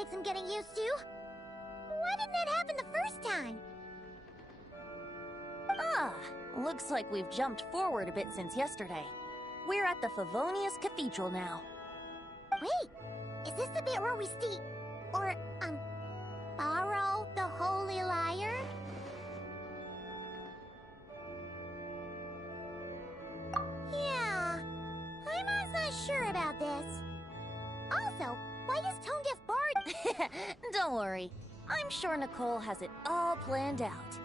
take some getting used to. Why didn't that happen the first time? Ah, looks like we've jumped forward a bit since yesterday. We're at the Favonius Cathedral now. Wait, is this the bit where we borrow the Holy Lyre? Yeah, I'm not sure about this. Also, why is Tone Deaf Bard? Don't worry. I'm sure Nicole has it all planned out.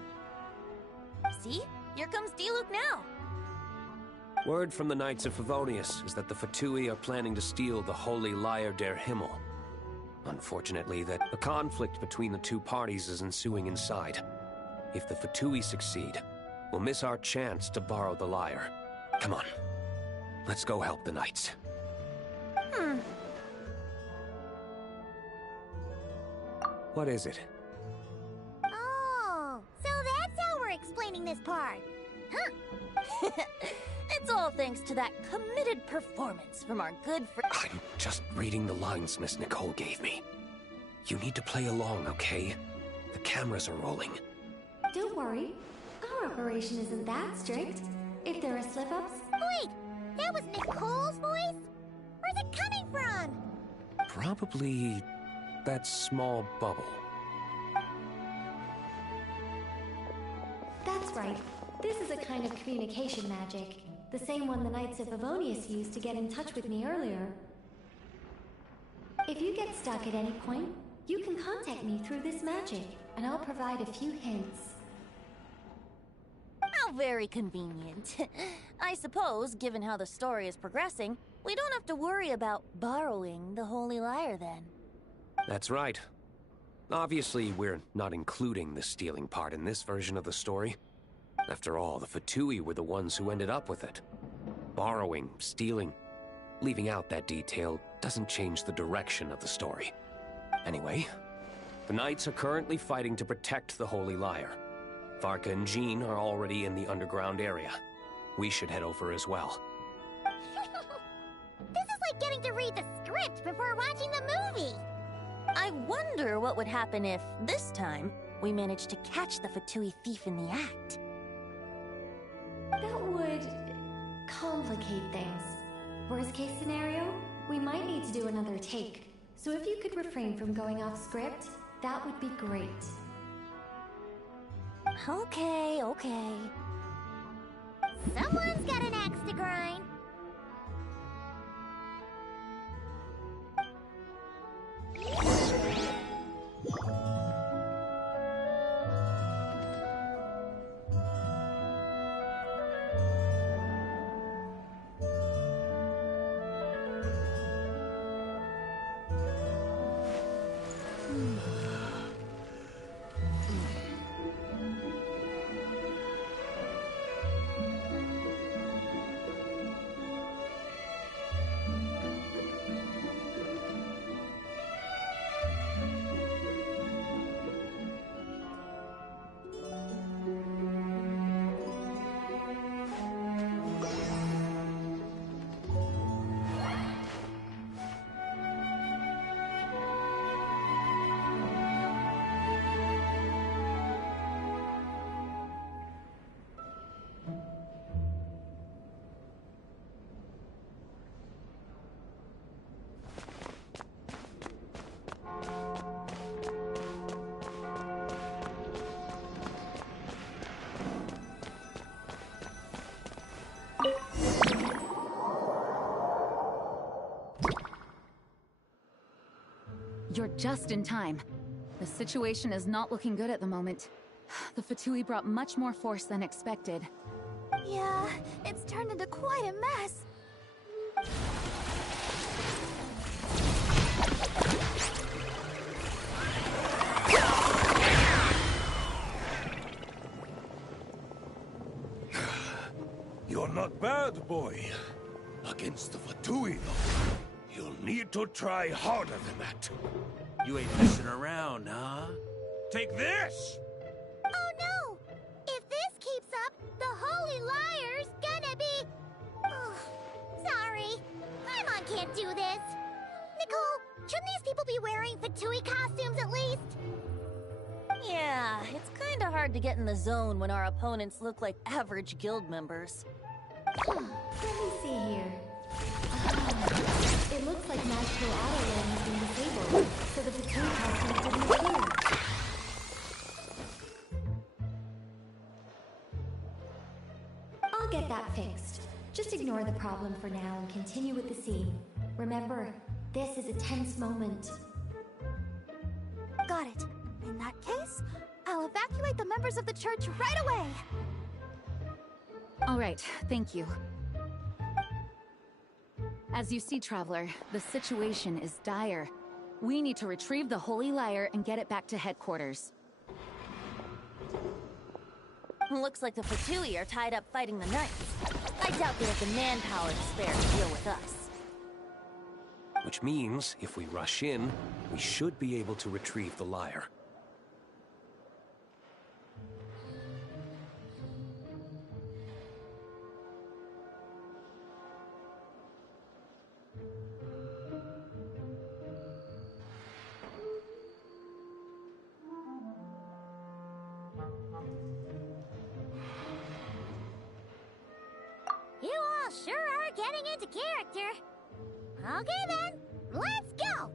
See? Here comes Diluc now. Word from the Knights of Favonius is that the Fatui are planning to steal the Holy Lyre der Himmel. Unfortunately, that a conflict between the two parties is ensuing inside. If the Fatui succeed, we'll miss our chance to borrow the lyre. Come on. Let's go help the Knights. What is it? Oh, so that's how we're explaining this part. Huh? It's all thanks to that committed performance from our good friend. I'm just reading the lines Miss Nicole gave me. You need to play along, okay? The cameras are rolling. Don't worry. Our operation isn't that strict. If there are slip-ups... Wait! That was Nicole's voice? Where's it coming from? Probably that small bubble. That's right. This is a kind of communication magic. The same one the Knights of Favonius used to get in touch with me earlier. If you get stuck at any point, you can contact me through this magic, and I'll provide a few hints. How very convenient. I suppose, given how the story is progressing, we don't have to worry about borrowing the Holy Lyre then. That's right. Obviously, we're not including the stealing part in this version of the story. After all, the Fatui were the ones who ended up with it. Borrowing, stealing, leaving out that detail doesn't change the direction of the story. Anyway, the Knights are currently fighting to protect the Holy Lyre. Varka and Jean are already in the underground area. We should head over as well. This is like getting to read the script before watching the movie. I wonder what would happen if, this time, we managed to catch the Fatui thief in the act. That would... complicate things. Worst case scenario, we might need to do another take. So if you could refrain from going off script, that would be great. Okay. Someone's got an axe to grind. You're just in time. The situation is not looking good at the moment. The Fatui brought much more force than expected. Yeah, it's turned into quite a mess. You're not bad, boy. Against the Fatui, though, you'll need to try harder than that. You ain't messing around, huh? Take this! Oh no! If this keeps up, the Holy Lyre's gonna be... Sorry. Paimon can't do this. Nicole, Shouldn't these people be wearing Fatui costumes at least? Yeah, it's kinda hard to get in the zone when our opponents look like average guild members. Let me see here. It looks like magical auto-load has been disabled, so the Fatui costumes didn't appear. I'll get that fixed. Just ignore the problem for now and continue with the scene. Remember, this is a tense moment. Got it. In that case, I'll evacuate the members of the church right away. All right, thank you. As you see, Traveler, the situation is dire. We need to retrieve the Holy Lyre and get it back to headquarters. Looks like the Fatui are tied up fighting the Knights. I doubt they have the manpower to spare to deal with us. Which means, if we rush in, we should be able to retrieve the lyre. You all sure are getting into character. Okay then, let's go!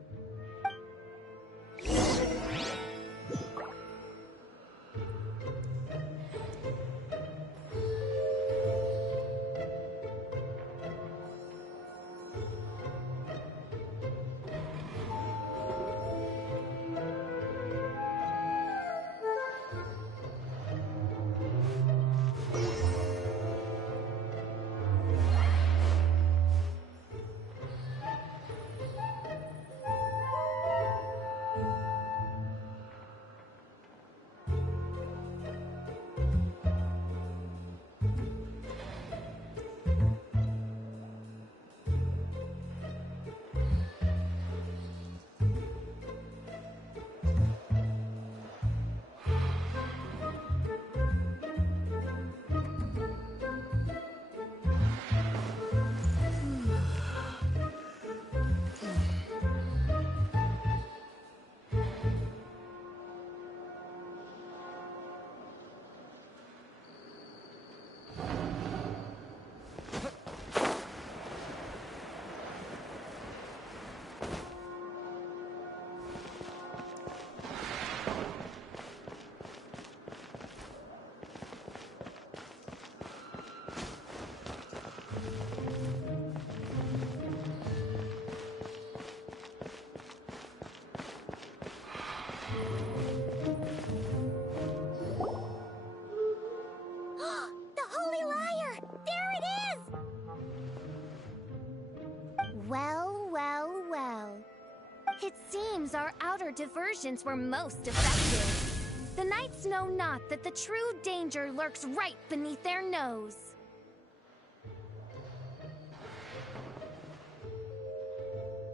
It seems our outer diversions were most effective. The knights know not that the true danger lurks right beneath their nose.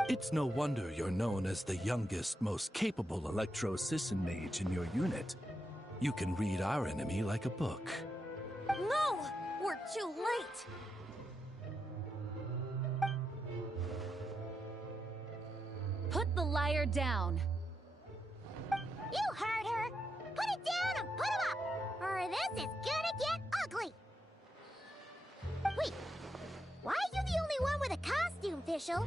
It's no wonder you're known as the youngest, most capable electro-Sisson mage in your unit. You can read our enemy like a book. No! We're too late! Put the lyre down. You heard her! Put it down and put him up! Or this is gonna get ugly! Wait, why are you the only one with a costume, Fischl?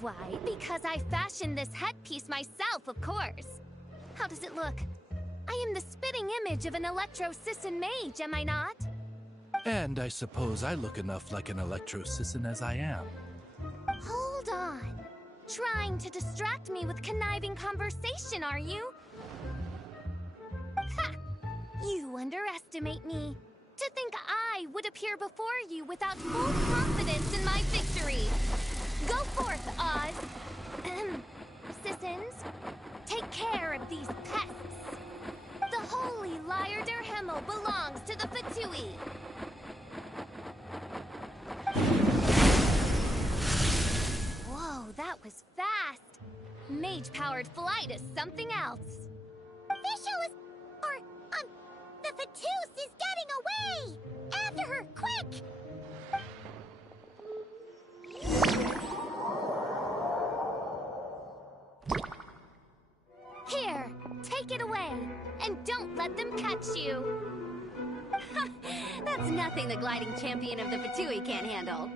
Why? Because I fashioned this headpiece myself, of course. How does it look? I am the spitting image of an electro-Sisson mage, am I not? And I suppose I look enough like an electro-Sisson as I am. Hold on. Trying to distract me with conniving conversation, are you? Ha! You underestimate me. To think I would appear before you without full confidence in my victory. Go forth, Oz. Sissons, take care of these pests. The holy Lyre der Himmel belongs to the Fatui. Whoa, that was fast. Mage-powered flight is something else. Fischl is... the Fatus is getting away! After her, quick! aren't you? That's nothing the gliding champion of the Fatui can't handle.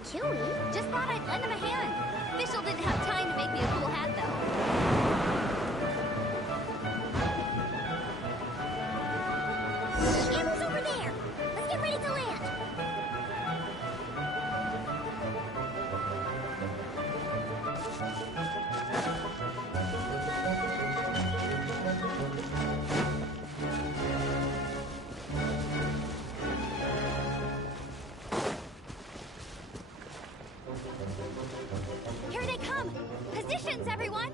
Chewy. Just thought I'd lend him a hand. Official didn't have time to make me a cool hat, though. Amber's over there. Let's get ready to land. Here they come! Positions, everyone!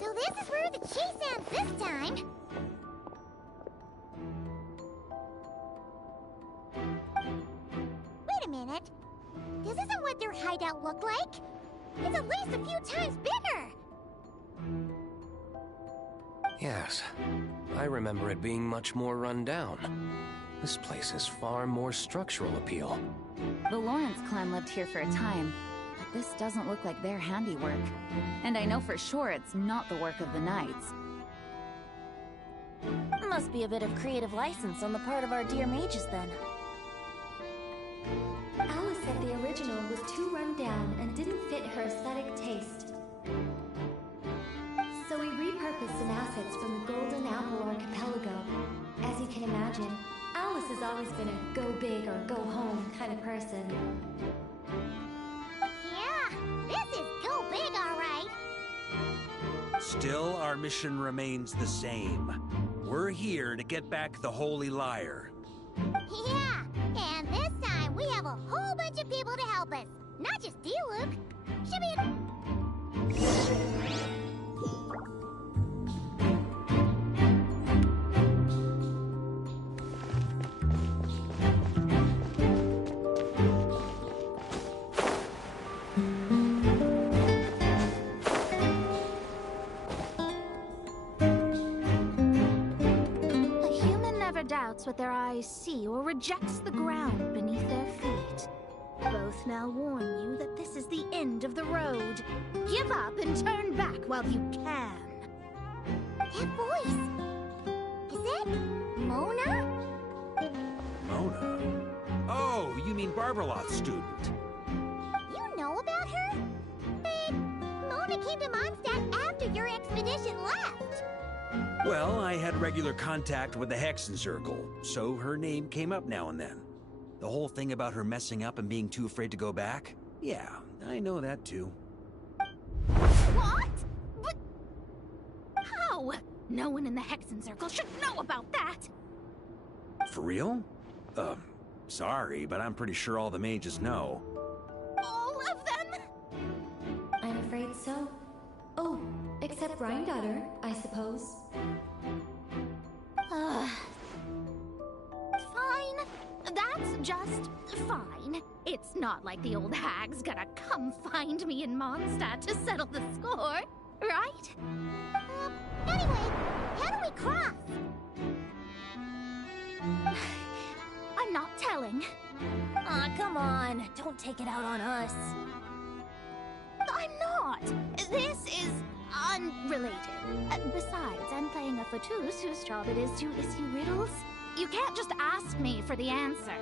So this is where the chase ends this time. Wait a minute. This isn't what their hideout looked like. It's at least a few times bigger. Yes, I remember it being much more run down. This place has far more structural appeal. The Lawrence clan lived here for a time, but this doesn't look like their handiwork. And I know for sure it's not the work of the Knights. Must be a bit of creative license on the part of our dear mages, then. Alice said the original was too run down and didn't fit her aesthetic taste. So we repurposed some assets from the Golden Apple Archipelago. As you can imagine, Alice has always been a go big or go home kind of person. Yeah, this is go big, all right. Still, our mission remains the same. We're here to get back the Holy Lyre. Yeah, and this time we have a whole bunch of people to help us. Not just you, Luke. Doubts what their eyes see or rejects the ground beneath their feet. Both now warn you that this is the end of the road. Give up and turn back while you can. That voice! Is it Mona? Mona? Oh, you mean Barbarloth's student. You know about her? But Mona came to Mondstadt after your expedition left. Well, I had regular contact with the Hexen Circle, so her name came up now and then. The whole thing about her messing up and being too afraid to go back? Yeah, I know that too. What? But how? No one in the Hexen Circle should know about that! For real? Sorry, but I'm pretty sure all the mages know. All of them? I'm afraid so. Oh, except Granddaughter, I suppose. Fine. That's just fine. It's not like the old hag's gonna come find me in Mondstadt to settle the score, right? Anyway, how do we cross? I'm not telling. Aw, come on. Don't take it out on us. This is unrelated. Besides, I'm playing a fatous whose job it is to issue riddles. You can't just ask me for the answer.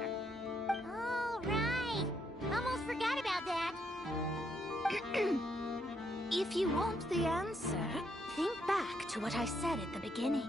All right. Almost forgot about that. If you want the answer, think back to what I said at the beginning.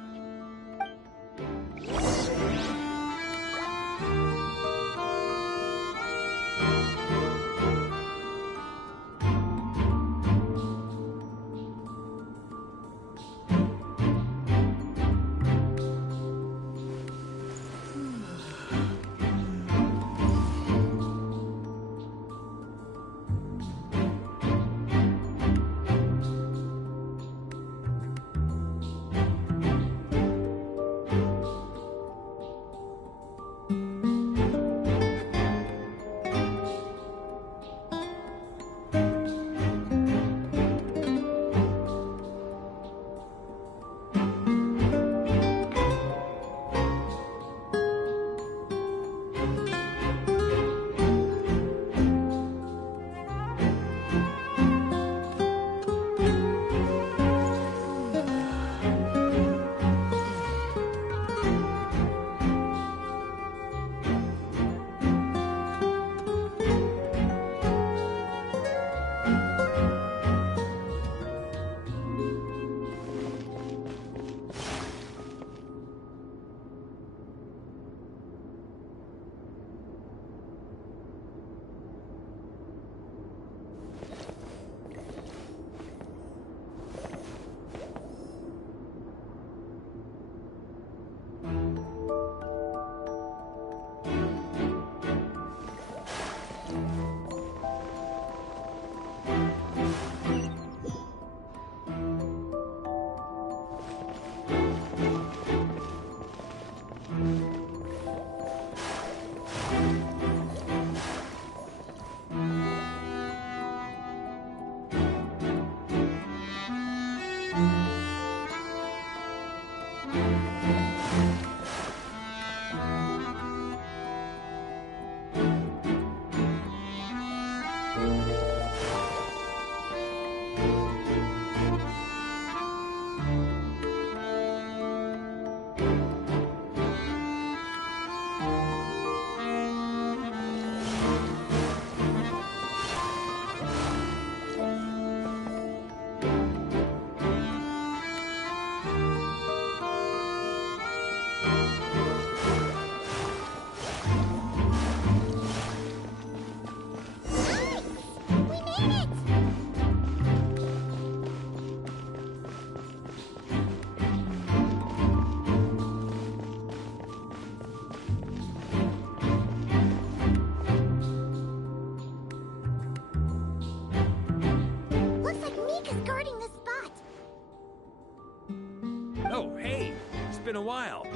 been a while.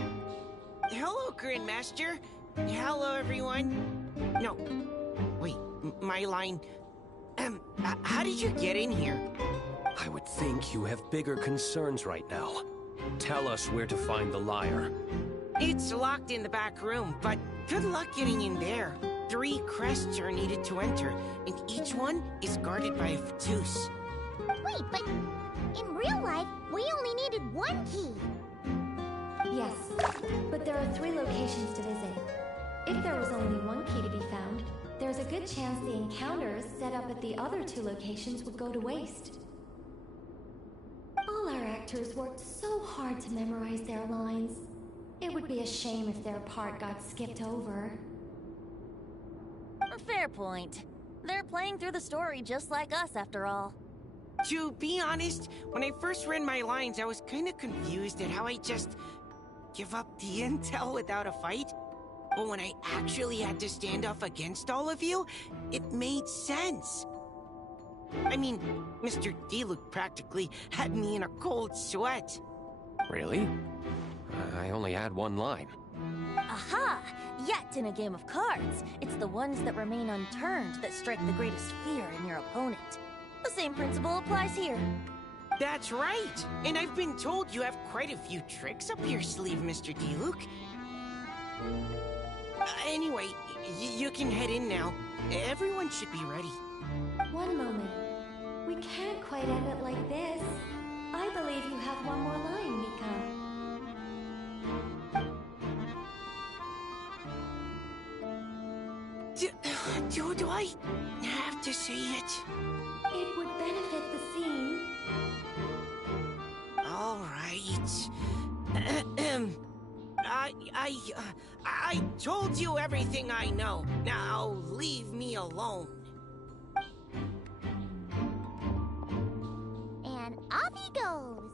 Hello, Grandmaster. Hello, everyone. No, wait, my line. How did you get in here? I would think you have bigger concerns right now. Tell us where to find the lyre. It's locked in the back room, but good luck getting in there. 3 crests are needed to enter, and each one is guarded by a fatous. Wait, but in real life, we only needed 1 key. Yes, but there are 3 locations to visit. If there was only 1 key to be found, there's a good chance the encounters set up at the other 2 locations would go to waste. All our actors worked so hard to memorize their lines. It would be a shame if their part got skipped over. A fair point. They're playing through the story just like us, after all. To be honest, when I first read my lines, I was kind of confused at how I just give up the intel without a fight. But when I actually had to stand up against all of you, it made sense. I mean, Mr. Diluc practically had me in a cold sweat. Really? I only had 1 line. Aha! Yet in a game of cards, it's the ones that remain unturned that strike the greatest fear in your opponent. The same principle applies here. That's right! And I've been told you have quite a few tricks up your sleeve, Mr. Diluc. Anyway, you can head in now. Everyone should be ready. 1 moment. We can't quite end it like this. I believe you have one more line, Mika. Do I have to say it? It would benefit the scene. All right. I told you everything I know. Now leave me alone. And off he goes.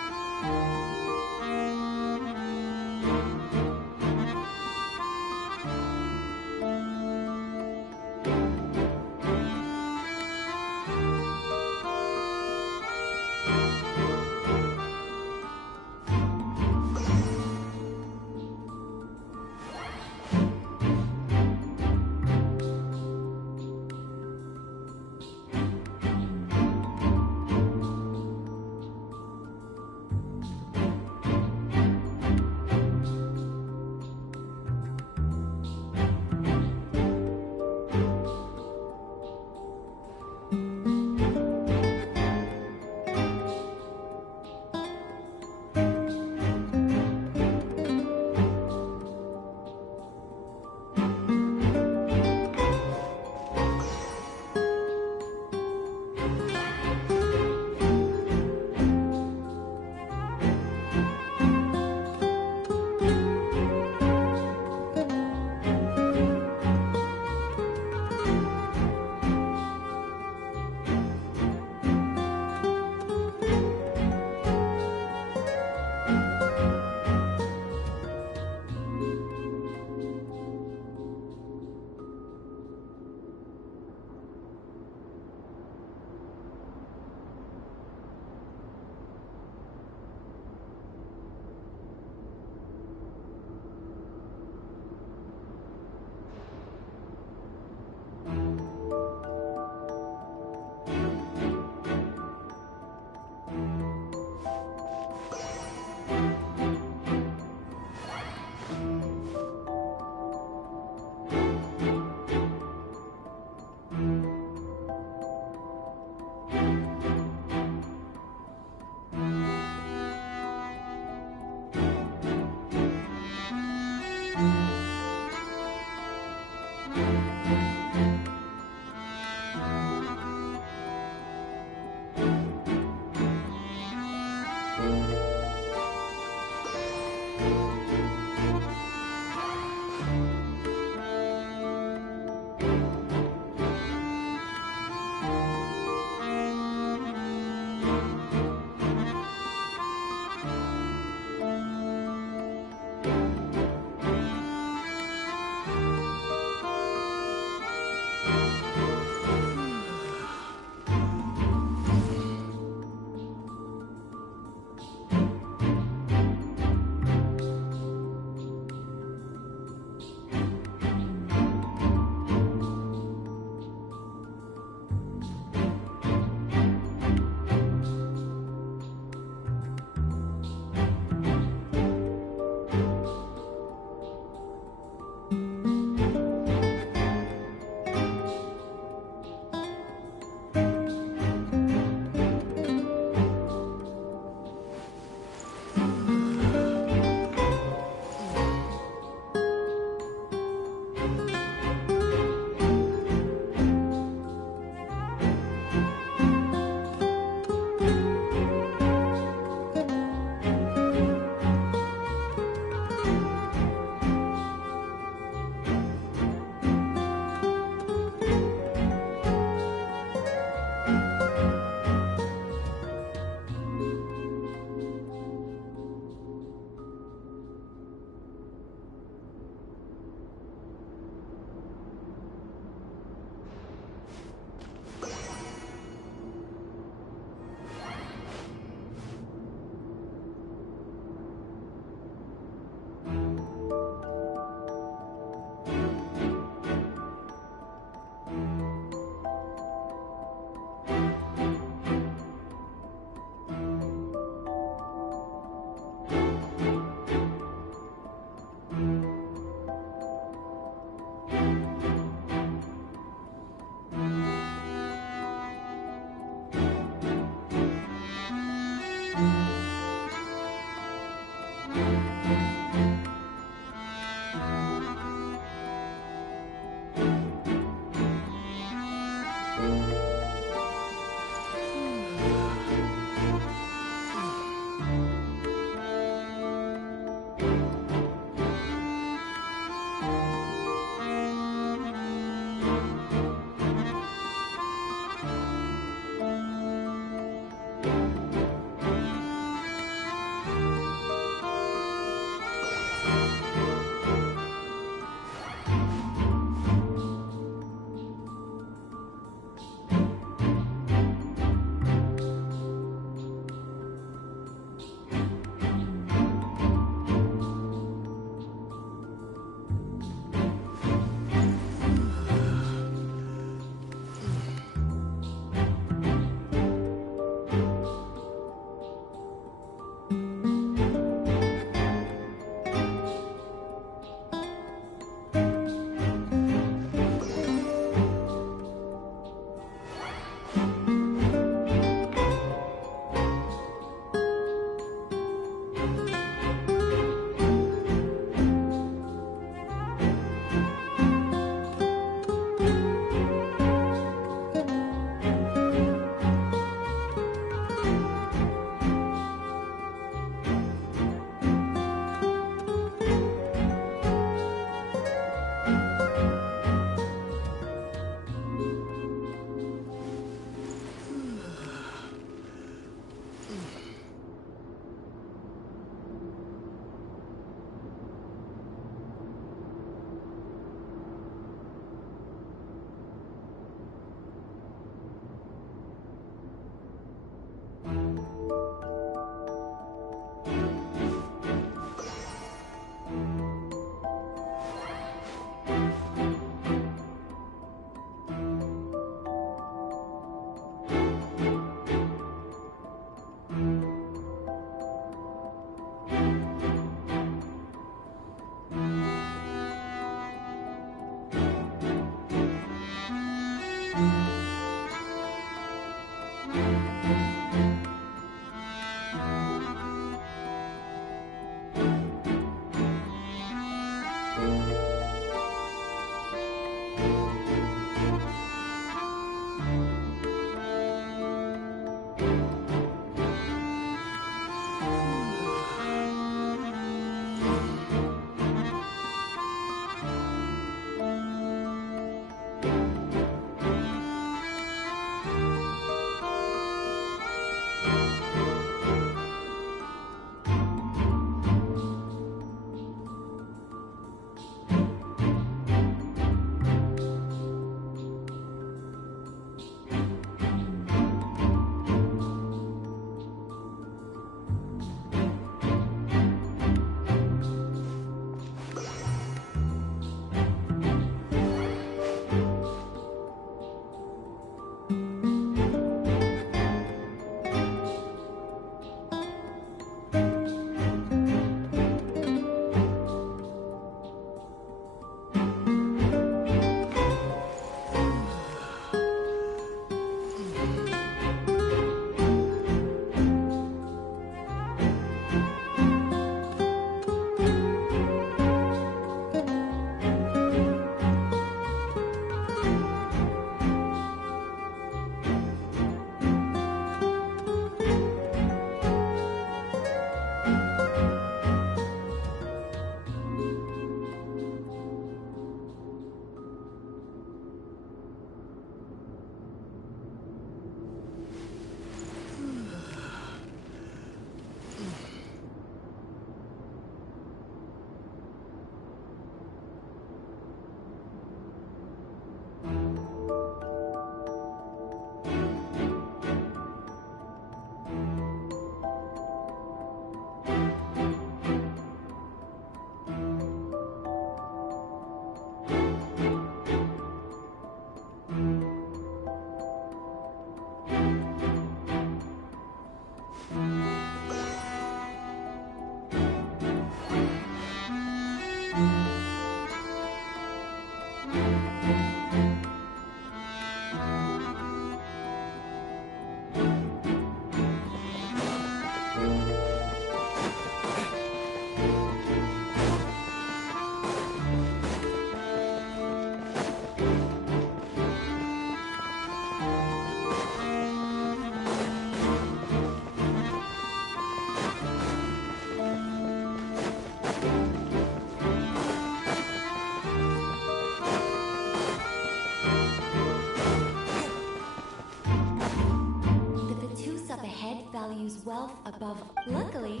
head values wealth above. Luckily.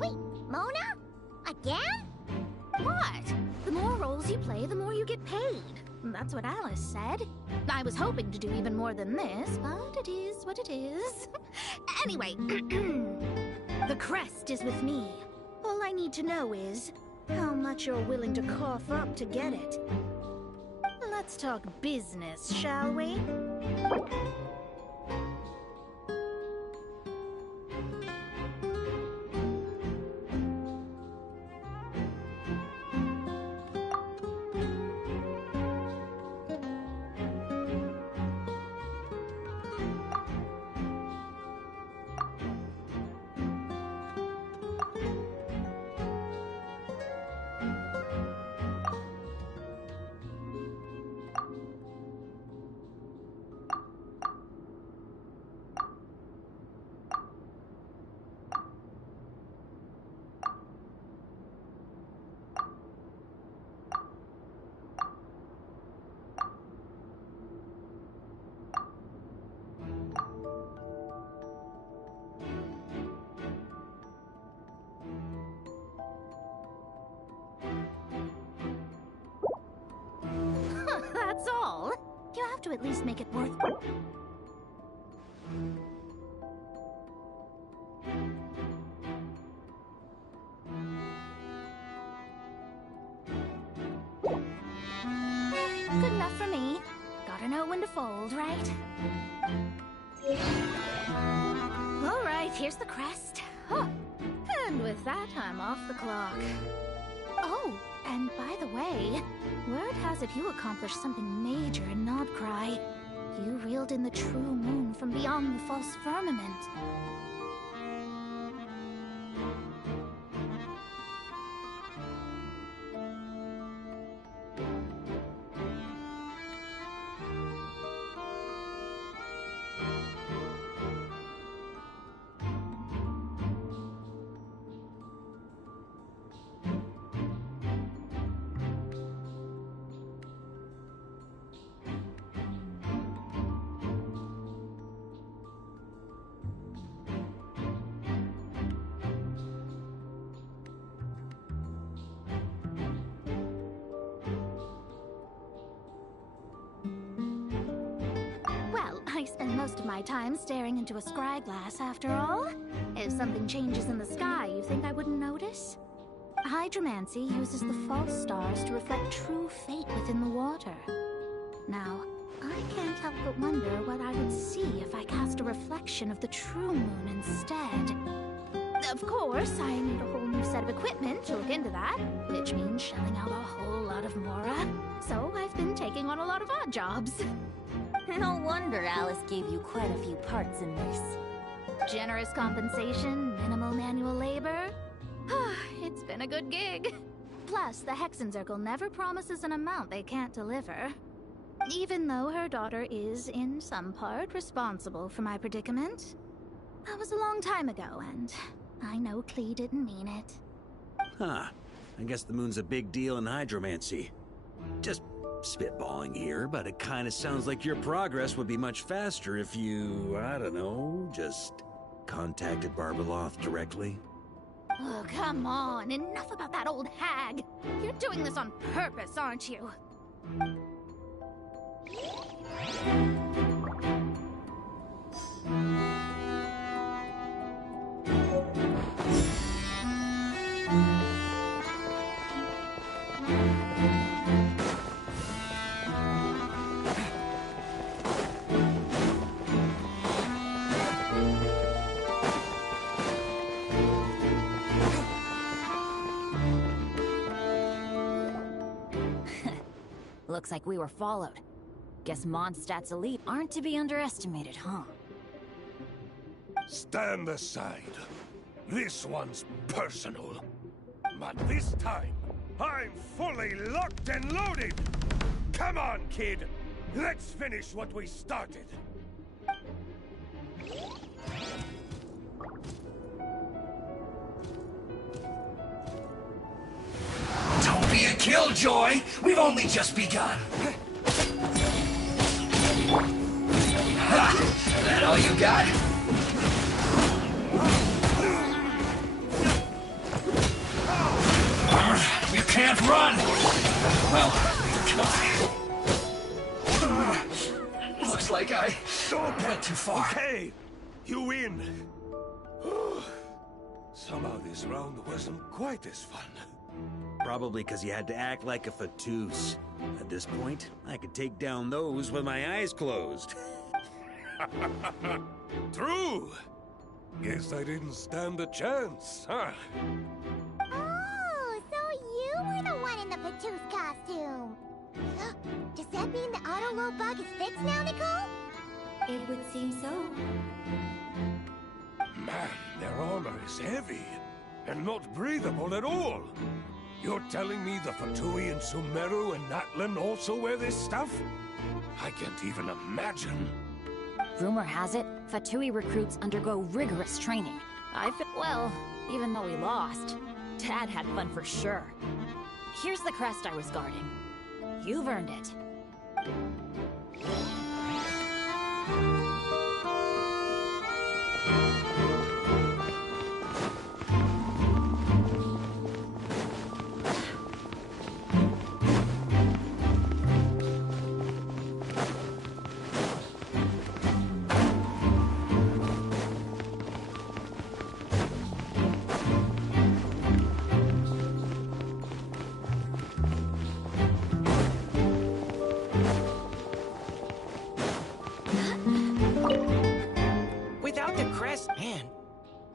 Wait, Mona? Again? What? The more roles you play, the more you get paid. That's what Alice said. I was hoping to do even more than this, but it is what it is. Anyway, the crest is with me. All I need to know is how much you're willing to cough up to get it. Let's talk business, shall we? That's all. You have to at least make it worth. Good enough for me. Gotta know when to fold, right? All right, here's the crest. Huh. And with that, I'm off the clock. Oh, and by the way, word has it you accomplished something major in Nodcry. You reeled in the true moon from beyond the false firmament. I spend most of my time staring into a scry glass, after all. If something changes in the sky, you think I wouldn't notice? Hydromancy uses the false stars to reflect true fate within the water. Now, I can't help but wonder what I would see if I cast a reflection of the true moon instead. Of course, I need a whole new set of equipment to look into that, which means shelling out a whole lot of mora. So I've been taking on a lot of odd jobs. No wonder Alice gave you quite a few parts in this. Generous compensation, minimal manual labor. It's been a good gig. Plus, the Hexenzirkel never promises an amount they can't deliver. Even though her daughter is, in some part, responsible for my predicament. That was a long time ago, and I know Klee didn't mean it. Huh. I guess the moon's a big deal in hydromancy. Just spitballing here, but it kind of sounds like your progress would be much faster if you, I don't know, just contacted Barbeloth directly. Oh, come on. Enough about that old hag. You're doing this on purpose, aren't you? Looks like we were followed. Guess Mondstadt's elite aren't to be underestimated, huh? Stand aside. This one's personal. But this time, I'm fully locked and loaded! Come on, kid! Let's finish what we started! Don't be a killjoy. We've only just begun. Ha! That all you got? You can't run! Well, looks like I went too far. Okay, you win. Somehow this round wasn't quite as fun. Probably because you had to act like a fatus. At this point, I could take down those with my eyes closed. True. Guess I didn't stand a chance, huh? Oh, so you were the one in the Patoos costume. Does that mean the auto-load bug is fixed now, Nicole? It would seem so. Man, their armor is heavy and not breathable at all. You're telling me the Fatui and Sumeru and Natlan also wear this stuff? I can't even imagine. Rumor has it, Fatui recruits undergo rigorous training. Well, even though we lost, Dad had fun for sure. Here's the crest I was guarding. You've earned it. Man,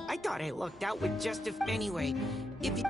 I thought I lucked out with just a... Anyway, if you...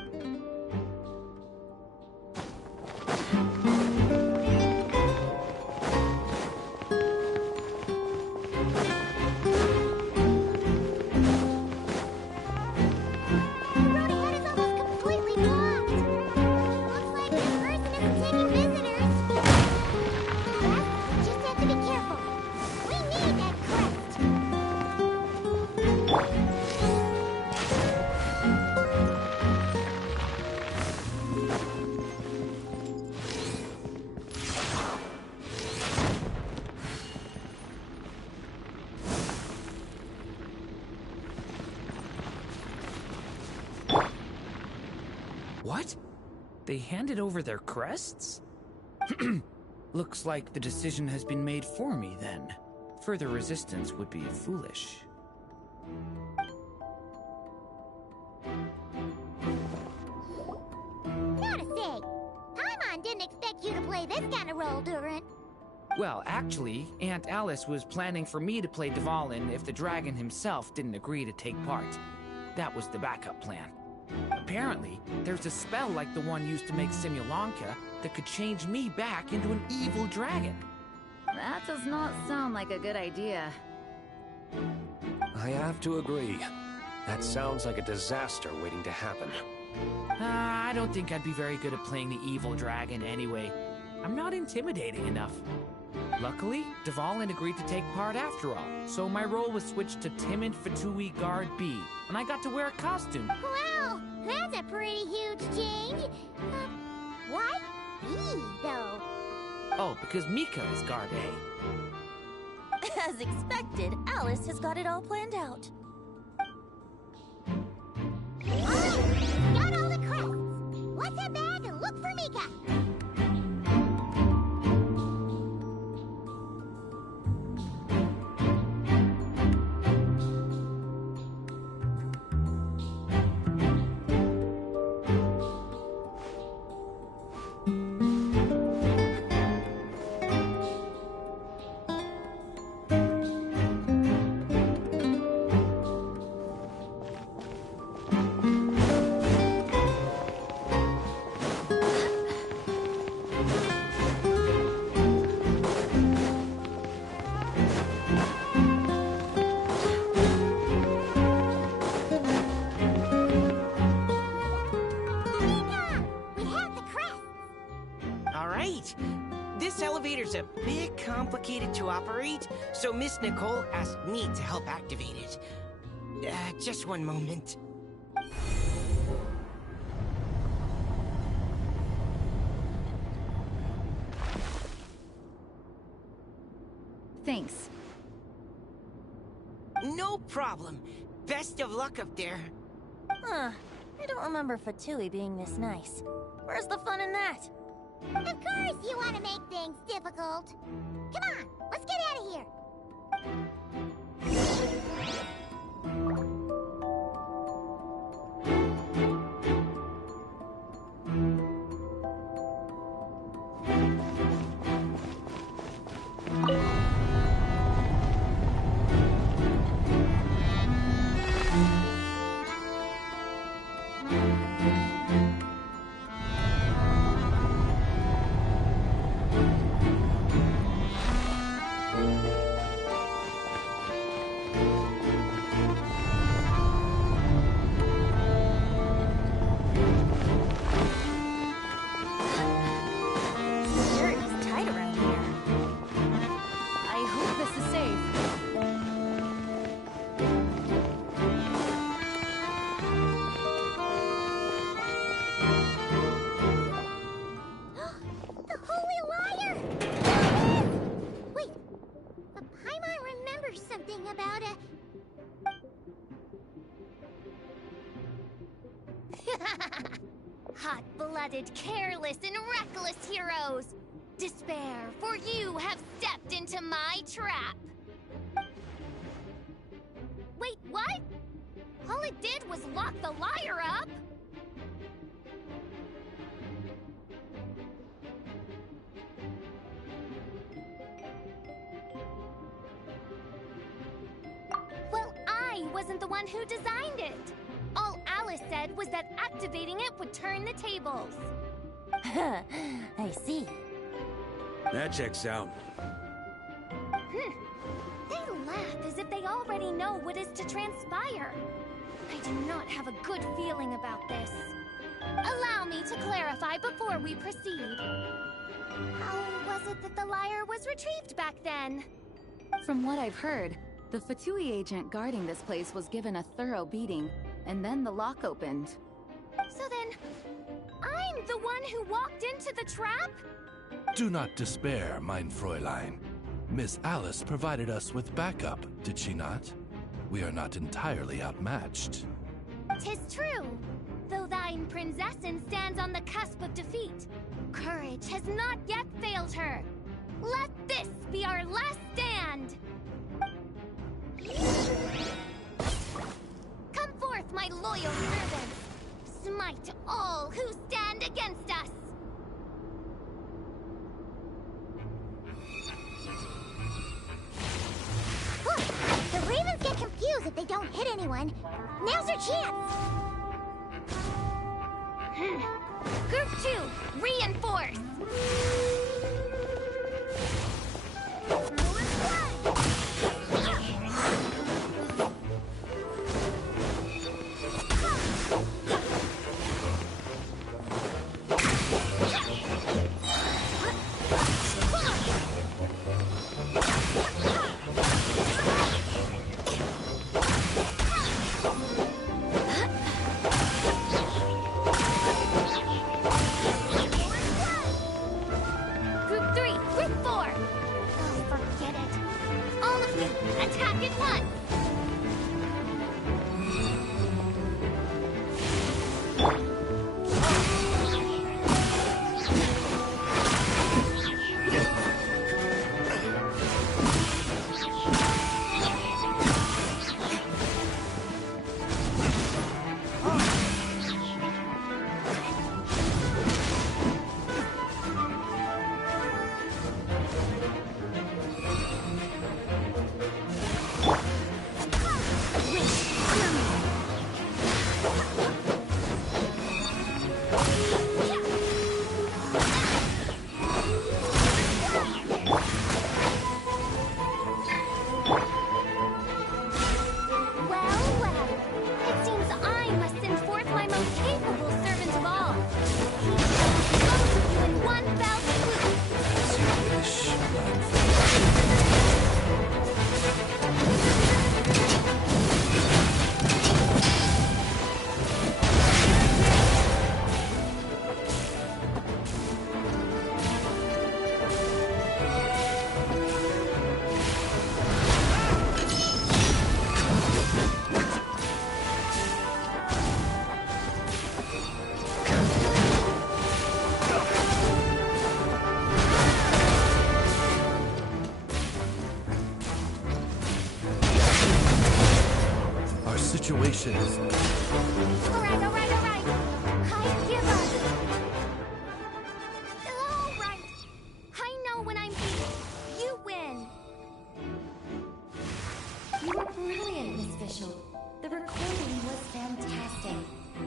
What? They handed over their crests? Looks like the decision has been made for me, then. Further resistance would be foolish. Gotta say, Paimon didn't expect you to play this kind of role, Durin. Well, actually, Aunt Alice was planning for me to play Dvalin if the dragon himself didn't agree to take part. That was the backup plan. Apparently, there's a spell like the one used to make Simulanka that could change me back into an evil dragon. That does not sound like a good idea. I have to agree. That sounds like a disaster waiting to happen. I don't think I'd be very good at playing the evil dragon anyway. I'm not intimidating enough. Luckily, Dvalin agreed to take part after all, so my role was switched to Timid Fatui Guard B, and I got to wear a costume. Wow, that's a pretty huge change. Why B, though? Oh, because Mika is Guard A. As expected, Alice has got it all planned out. Alright, got all the crests. What's her bag and look for Mika? A bit complicated to operate, so Miss Nicole asked me to help activate it. Just one moment. Thanks. No problem. Best of luck up there. Huh. I don't remember Fatui being this nice. Where's the fun in that? Of course you want to make things difficult. Come on, let's get out of here. Hot-blooded, careless, and reckless heroes! Despair, for you have stepped into my trap! Wait, what? All it did was lock the liar up? Well, I wasn't the one who designed it! All Alice said was that activating it would turn the tables. I see. That checks out. They laugh as if they already know what is to transpire. I do not have a good feeling about this. Allow me to clarify before we proceed. How was it that the lyre was retrieved back then? From what I've heard, the Fatui agent guarding this place was given a thorough beating, and then the lock opened. So then, I'm the one who walked into the trap? Do not despair, mein Fräulein. Miss Alice provided us with backup, did she not? We are not entirely outmatched. 'Tis true, though thine Prinzessin stands on the cusp of defeat. Courage has not yet failed her. Let this be our last stand! Come forth, my loyal servants! Smite all who stand against us! Look! The ravens get confused if they don't hit anyone. Now's their chance! Group 2, reinforce! situation is... Alright. I give up. Alright. I know when I'm beat. You win. You were brilliant, Miss Fischl. The recording was fantastic.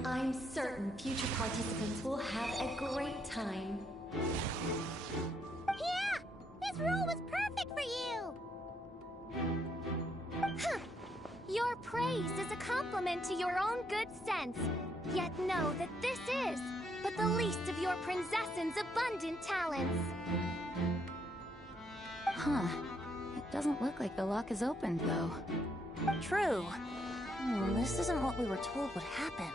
I'm certain future participants will have a great time. Yeah! This role was perfect for you! Huh. Your praise is a compliment to your own good sense. Yet know that this is but the least of your princess's abundant talents. Huh. It doesn't look like the lock is opened, though. True. This isn't what we were told would happen.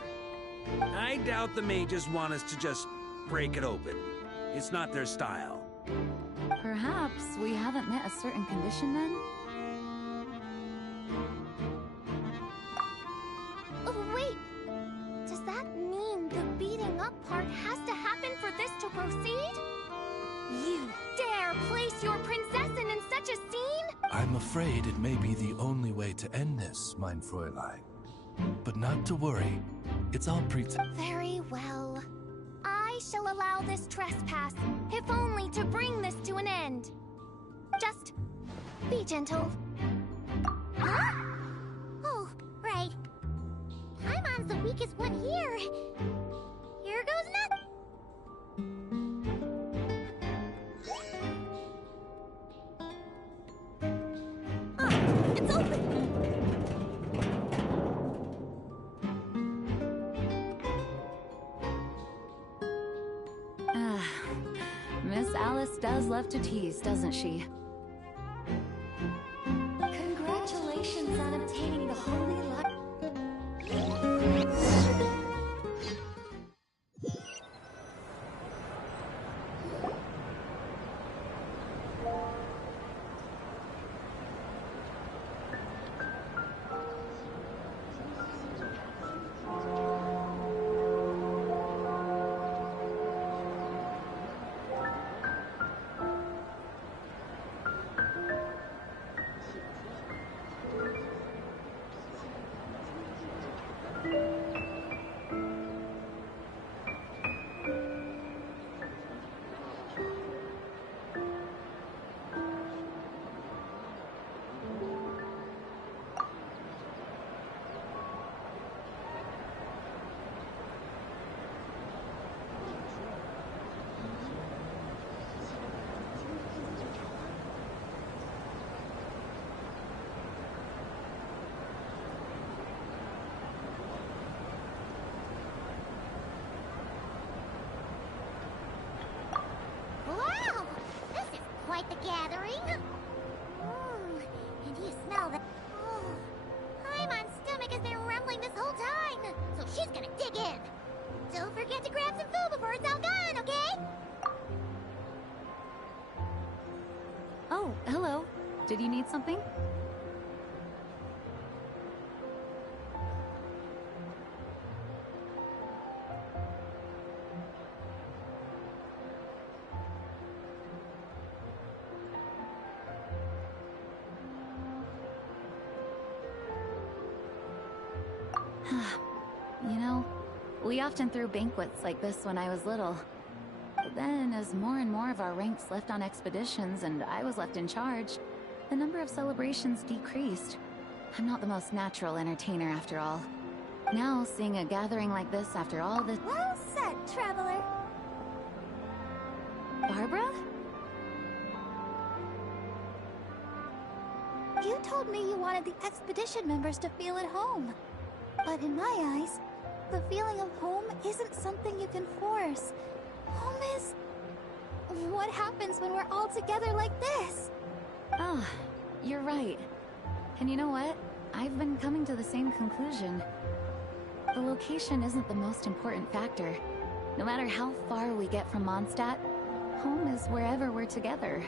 I doubt the mages want us to just break it open. It's not their style. Perhaps we haven't met a certain condition then? Oh, wait! Does that mean the beating up part has to happen for this to proceed? You dare place your princessin in such a scene? I'm afraid it may be the only way to end this, mein Fräulein. But not to worry. It's all pretense. Very well. I shall allow this trespass, if only to bring this to an end. Just be gentle. Huh? Oh, right. Paimon's the weakest one here. Here goes nothing. It's open! Miss Alice does love to tease, doesn't she? Congratulations on obtaining the holy light. Wow! This is quite the gathering. And you smell the... Oh, Paimon's stomach has been rumbling this whole time, so she's gonna dig in. Don't forget to grab some food before it's all gone, okay? Oh, hello. Did you need something? You know, we often threw banquets like this when I was little. But then, as more and more of our ranks left on expeditions and I was left in charge, the number of celebrations decreased. I'm not the most natural entertainer after all. Now, seeing a gathering like this after all this— Well said, traveler. Barbara? You told me you wanted the expedition members to feel at home. But in my eyes, the feeling of home isn't something you can force. Home is... what happens when we're all together like this? Ah, you're right. And you know what? I've been coming to the same conclusion. The location isn't the most important factor. No matter how far we get from Mondstadt, home is wherever we're together.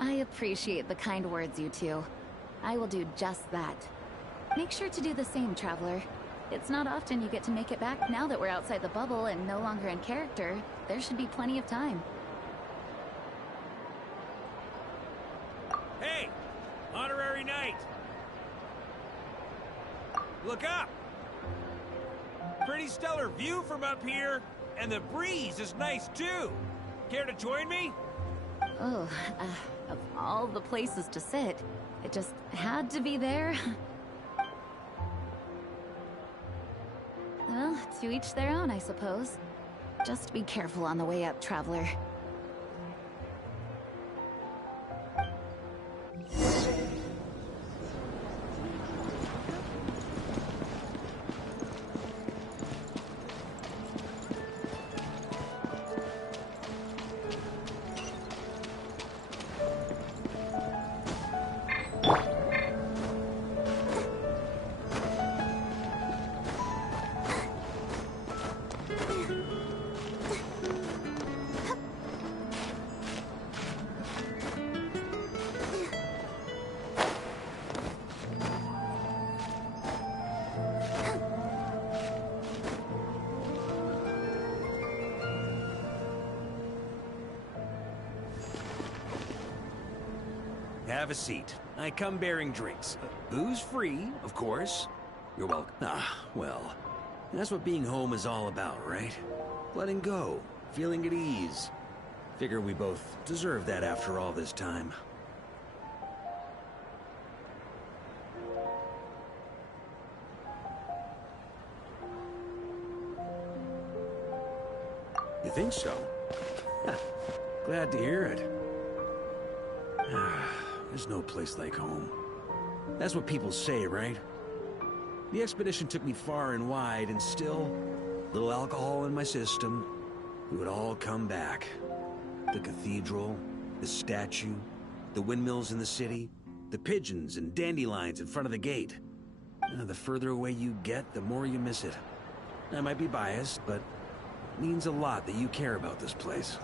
I appreciate the kind words, you two. I will do just that. Make sure to do the same, traveler. It's not often you get to make it back. Now that we're outside the bubble and no longer in character, there should be plenty of time. Hey! Honorary knight! Look up! Pretty stellar view from up here, and the breeze is nice too. Care to join me? Oh, of all the places to sit, it just had to be there. Well, to each their own, I suppose. Just be careful on the way up, traveler. Have a seat. I come bearing drinks. Booze free, of course. You're welcome. Ah, well, that's what being home is all about, right? Letting go, feeling at ease. Figure we both deserve that after all this time. You think so? Glad to hear it. There's no place like home. That's what people say, right? The expedition took me far and wide, and still, little alcohol in my system, it would all come back. The cathedral, the statue, the windmills in the city, the pigeons and dandelions in front of the gate. The further away you get, the more you miss it. I might be biased, but it means a lot that you care about this place.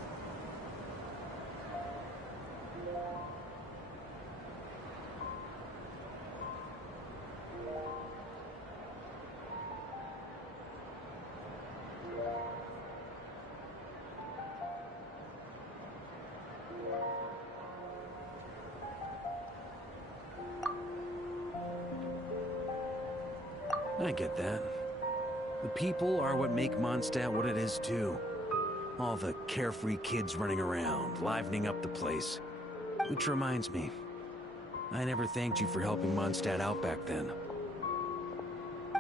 I get that. The people are what make Mondstadt what it is, too. All the carefree kids running around, livening up the place. Which reminds me, I never thanked you for helping Mondstadt out back then.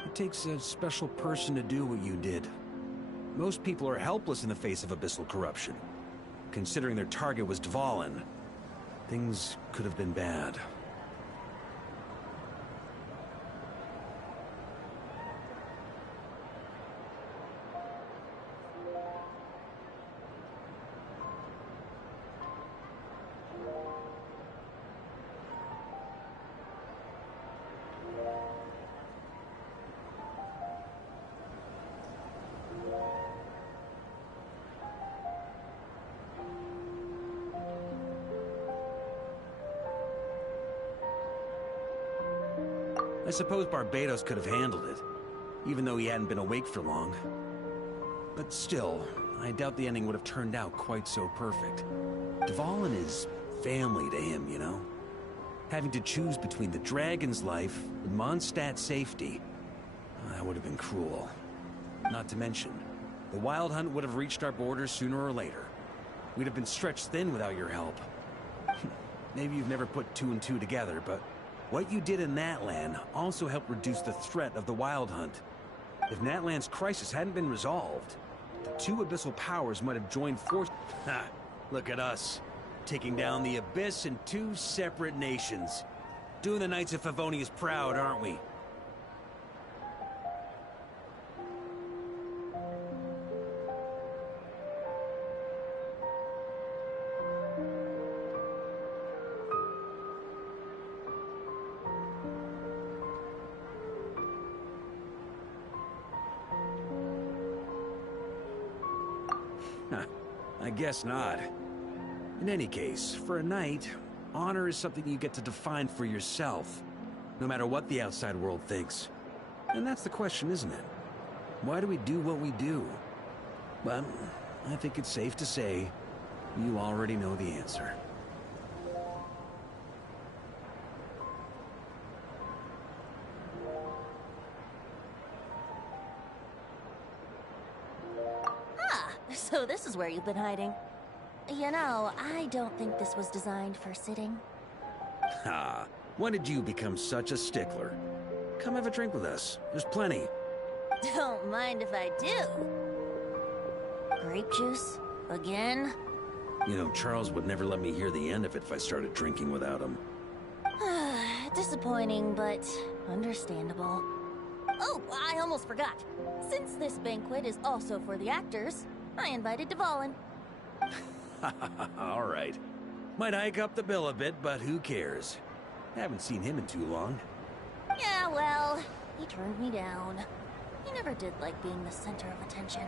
It takes a special person to do what you did. Most people are helpless in the face of abyssal corruption. Considering their target was Dvalin, things could have been bad. I suppose Barbados could have handled it, even though he hadn't been awake for long. But still, I doubt the ending would have turned out quite so perfect. Dvalin is family to him, you know? Having to choose between the dragon's life and Mondstadt's safety, that would have been cruel. Not to mention, the Wild Hunt would have reached our borders sooner or later. We'd have been stretched thin without your help. Maybe you've never put two and two together, but what you did in Natlan also helped reduce the threat of the Wild Hunt. If Natlan's crisis hadn't been resolved, the two abyssal powers might have joined forces. Ha! Look at us, taking down the Abyss in two separate nations. Doing the Knights of Favonius proud, aren't we? I guess not. In any case, for a knight, honor is something you get to define for yourself, no matter what the outside world thinks. And that's the question, isn't it? Why do we do what we do? Well, I think it's safe to say you already know the answer. So this is where you've been hiding. You know, I don't think this was designed for sitting. Ha! When did you become such a stickler? Come have a drink with us. There's plenty. Don't mind if I do. Grape juice? Again? You know, Charles would never let me hear the end of it if I started drinking without him. Disappointing, but understandable. Oh, I almost forgot. Since this banquet is also for the actors, I invited Dvalin. All right. Might hike up the bill a bit, but who cares? Haven't seen him in too long. Yeah, well, he turned me down. He never did like being the center of attention.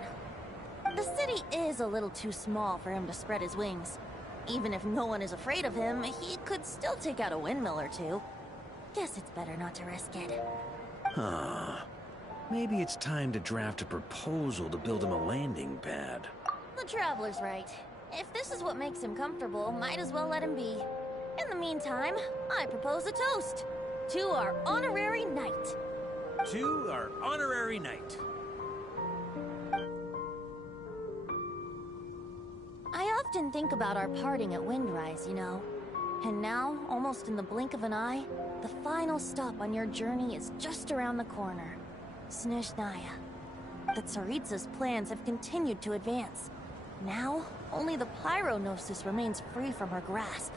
The city is a little too small for him to spread his wings. Even if no one is afraid of him, he could still take out a windmill or two. Guess it's better not to risk it. Huh. Maybe it's time to draft a proposal to build him a landing pad. The Traveler's right. If this is what makes him comfortable, might as well let him be. In the meantime, I propose a toast. To our honorary knight. To our honorary knight. I often think about our parting at Windrise, you know. And now, almost in the blink of an eye, the final stop on your journey is just around the corner. Snezhnaya. The Tsaritsa's plans have continued to advance. Now, only the Pyronosis remains free from her grasp.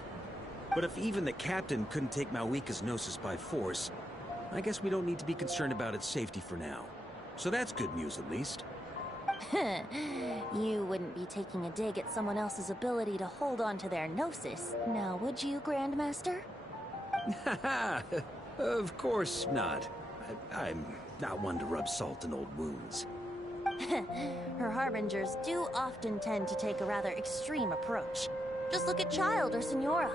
But if even the captain couldn't take Malwika's Gnosis by force, I guess we don't need to be concerned about its safety for now. So that's good news, at least. You wouldn't be taking a dig at someone else's ability to hold on to their Gnosis, now would you, Grandmaster? Haha, of course not. I'm not one to rub salt in old wounds. Her harbingers do often tend to take a rather extreme approach. Just look at Child or Signora.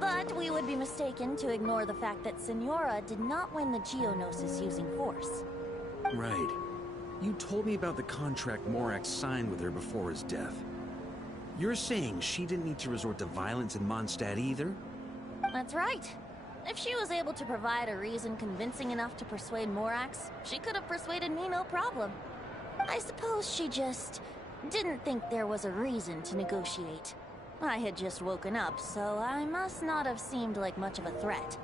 But we would be mistaken to ignore the fact that Signora did not win the Geonosis using force. Right. You told me about the contract Morax signed with her before his death. You're saying she didn't need to resort to violence in Mondstadt either? That's right. If she was able to provide a reason convincing enough to persuade Morax, she could have persuaded me no problem. I suppose she just didn't think there was a reason to negotiate. I had just woken up, so I must not have seemed like much of a threat.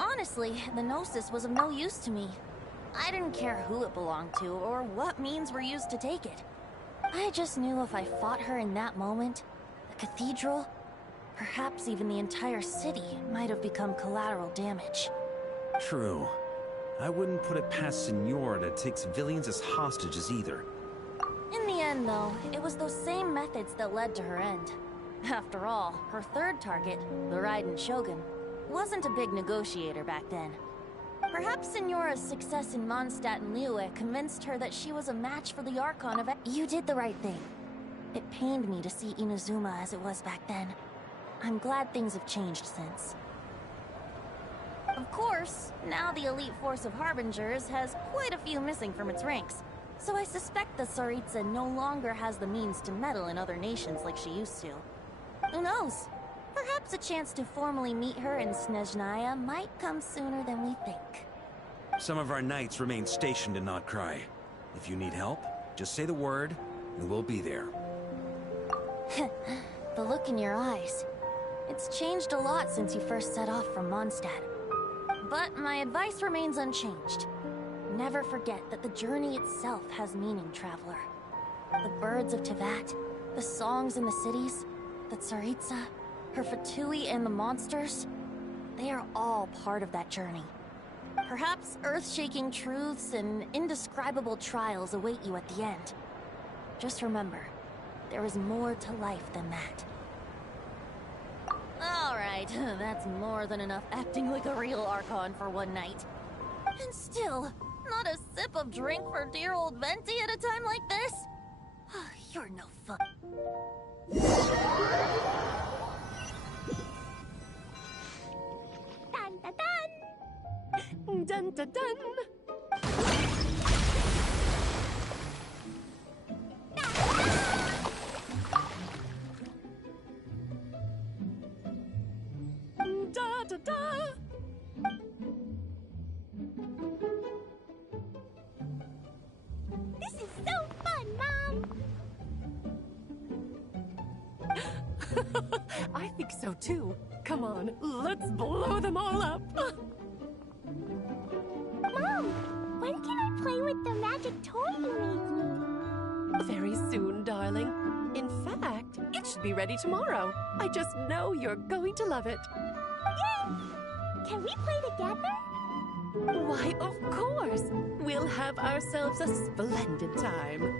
Honestly, the Gnosis was of no use to me. I didn't care who it belonged to or what means were used to take it. I just knew if I fought her in that moment, the cathedral, perhaps even the entire city, might have become collateral damage. True. I wouldn't put it past Signora to take civilians as hostages either. In the end, though, it was those same methods that led to her end. After all, her third target, the Raiden Shogun, wasn't a big negotiator back then. Perhaps Signora's success in Mondstadt and Liyue convinced her that she was a match for the Archon of... You did the right thing. It pained me to see Inazuma as it was back then. I'm glad things have changed since. Of course, now the elite force of Harbingers has quite a few missing from its ranks, so I suspect the Tsaritsa no longer has the means to meddle in other nations like she used to. Who knows? Perhaps a chance to formally meet her in Snezhnaya might come sooner than we think. Some of our knights remain stationed in Notcry. If you need help, just say the word, and we'll be there. The look in your eyes. It's changed a lot since you first set off from Mondstadt. But my advice remains unchanged. Never forget that the journey itself has meaning, traveler. The birds of Tevat, the songs in the cities, the Tsaritsa, her Fatui and the monsters, they are all part of that journey. Perhaps earth-shaking truths and indescribable trials await you at the end. Just remember, there is more to life than that. Alright, that's more than enough acting like a real Archon for one night. And still, not a sip of drink for dear old Venti at a time like this? You're no fun. Dun dun dun! Dun dun dun! Da da da! This is so fun, Mom! I think so too. Come on, let's blow them all up! Mom, when can I play with the magic toy you made me? Very soon, darling. In fact, it should be ready tomorrow. I just know you're going to love it. Yay! Can we play together? Why, of course! We'll have ourselves a splendid time.